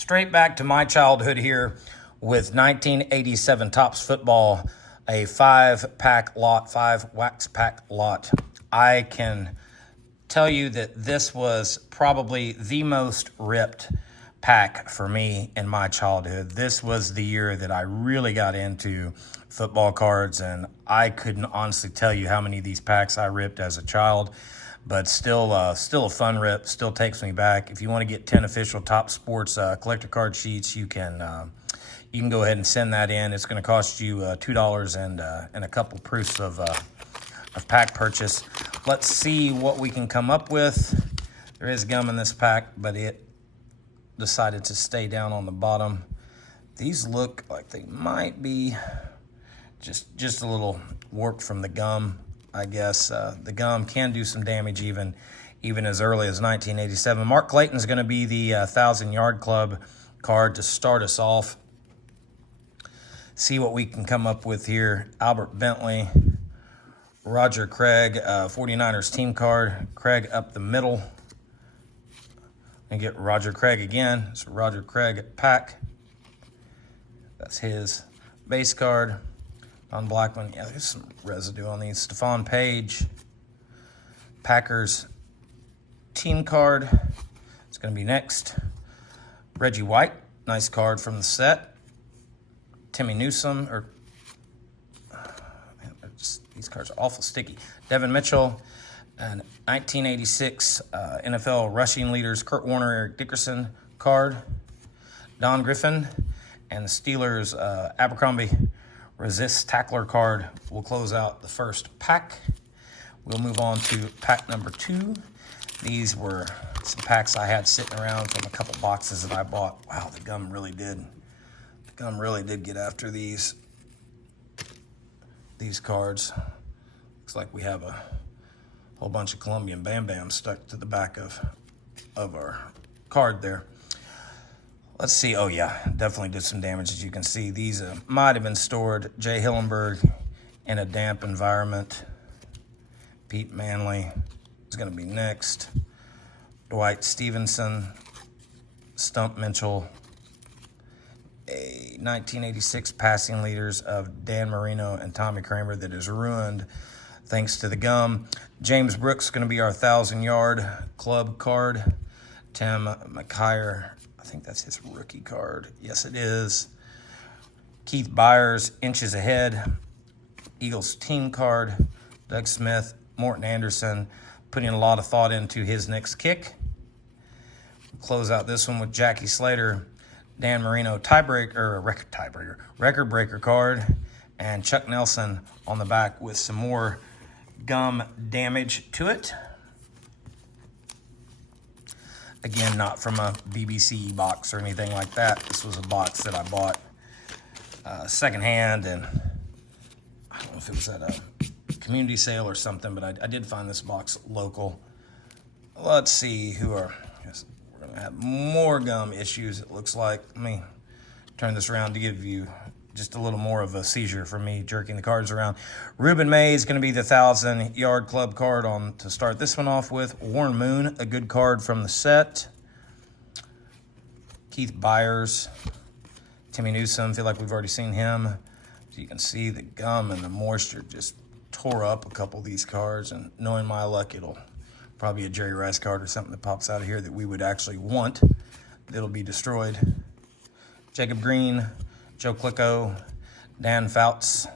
Straight back to my childhood here with 1987 Topps football, a 5-pack lot, 5-wax-pack lot. I can tell you that this was probably the most ripped pack for me in my childhood. This was the year that I really got into football cards, and I couldn't honestly tell you how many of these packs I ripped as a child, but still a fun rip, still takes me back. If you want to get 10 official Topps Sports collector card sheets, you can go ahead and send that in. It's going to cost you $2 and a couple proofs of pack purchase. Let's see what we can come up with. There is gum in this pack, but it decided to stay down on the bottom. These look like they might be just a little warped from the gum, I guess. The gum can do some damage even as early as 1987. Mark Clayton's going to be the 1,000-yard club card to start us off. See what we can come up with here. Albert Bentley, Roger Craig, 49ers team card. Craig up the middle. And get Roger Craig again. It's a Roger Craig pack. That's his base card. Don Blackman. Yeah, there's some residue on these. Stephon Page. Packers team card. It's going to be next. Reggie White. Nice card from the set. Timmy Newsome. These cards are awful sticky. Devin Mitchell. And 1986 NFL rushing leaders Kurt Warner, Eric Dickerson card. Don Griffin. And the Steelers Abercrombie Resist Tackler card will close out the first pack. We'll move on to pack number 2. These were some packs I had sitting around from a couple boxes that I bought. Wow, the gum really did get after these cards. Looks like we have a whole bunch of Colombian Bam Bam stuck to the back of our card there. Let's see. Oh, yeah, definitely did some damage, as you can see. These might have been stored. Jay Hillenberg in a damp environment. Pete Manley is going to be next. Dwight Stevenson, Stump Mitchell, a 1986 passing leaders of Dan Marino and Tommy Kramer that is ruined thanks to the gum. James Brooks going to be our 1,000-yard club card. Tim McKyer, I think that's his rookie card. Yes, it is. Keith Byers, inches ahead. Eagles team card. Doug Smith, Morton Anderson, putting a lot of thought into his next kick. Close out this one with Jackie Slater, Dan Marino record breaker card, and Chuck Nelson on the back with some more gum damage to it. Again, not from a BBC box or anything like that. This was a box that I bought secondhand, and I don't know if it was at a community sale or something, but I did find this box local. Let's see we're going to have more gum issues, it looks like. Let me turn this around to give you just a little more of a seizure for me jerking the cards around. Ruben May is going to be the 1,000-yard club card to start this one off with. Warren Moon, a good card from the set. Keith Byers, Timmy Newsome, feel like we've already seen him. So you can see the gum and the moisture just tore up a couple of these cards, and knowing my luck, it'll probably be a Jerry Rice card or something that pops out of here that we would actually want. It'll be destroyed. Jacob Green, Joe Klicko, Dan Fouts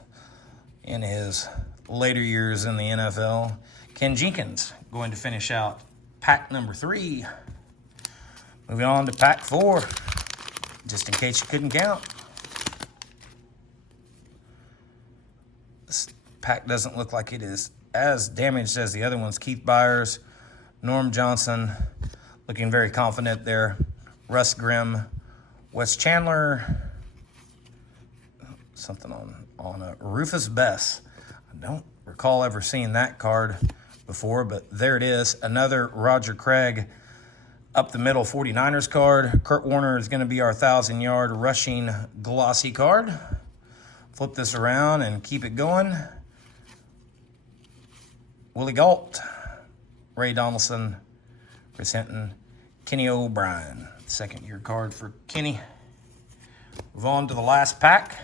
in his later years in the NFL. Ken Jenkins going to finish out pack number 3. Moving on to pack 4, just in case you couldn't count. This pack doesn't look like it is as damaged as the other ones. Keith Byers, Norm Johnson, looking very confident there. Russ Grimm, Wes Chandler, something on Rufus Bess. I don't recall ever seeing that card before, but there it is. Another Roger Craig up the middle 49ers card. Kurt Warner is going to be our 1,000-yard rushing glossy card. Flip this around and keep it going. Willie Gault, Ray Donaldson, Chris Hinton, Kenny O'Brien. Second year card for Kenny. Move on to the last pack.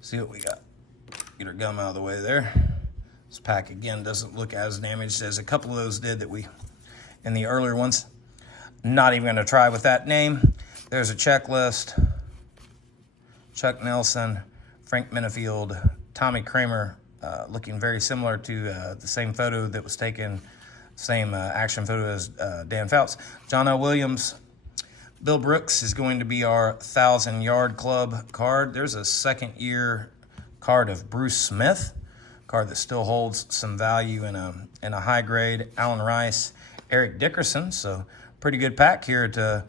See what we got. Get our gum out of the way there. This pack again doesn't look as damaged as a couple of those did that we in the earlier ones. Not even going to try with that name. There's a checklist. Chuck Nelson, Frank Minifield, Tommy Kramer, looking very similar to the same photo that was taken, same action photo as Dan Fouts. John L. Williams. Bill Brooks is going to be our 1,000-yard club card. There's a second-year card of Bruce Smith, card that still holds some value in a high grade. Alan Rice, Eric Dickerson. So pretty good pack here to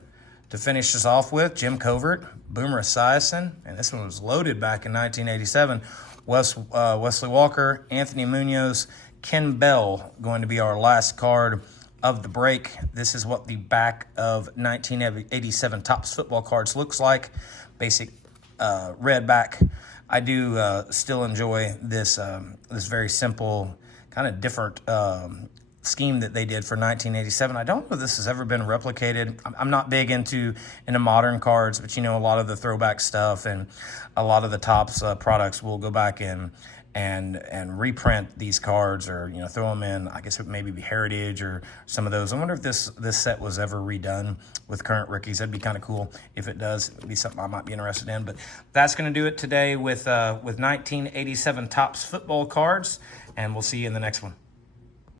finish us off with. Jim Covert, Boomer Esiason, and this one was loaded back in 1987. Wesley Walker, Anthony Munoz, Ken Bell going to be our last card of the break. This is what the back of 1987 Topps football cards looks like. Basic red back. I do still enjoy this this very simple, kind of different scheme that they did for 1987. I don't know if this has ever been replicated. I'm not big into modern cards, but you know, a lot of the throwback stuff and a lot of the Topps products will go back in and reprint these cards, or you know, throw them in. I guess it maybe be Heritage or some of those. I wonder if this set was ever redone with current rookies. That'd be kind of cool if it does. It'd be something I might be interested in. But that's going to do it today with 1987 Topps football cards, and we'll see you in the next one.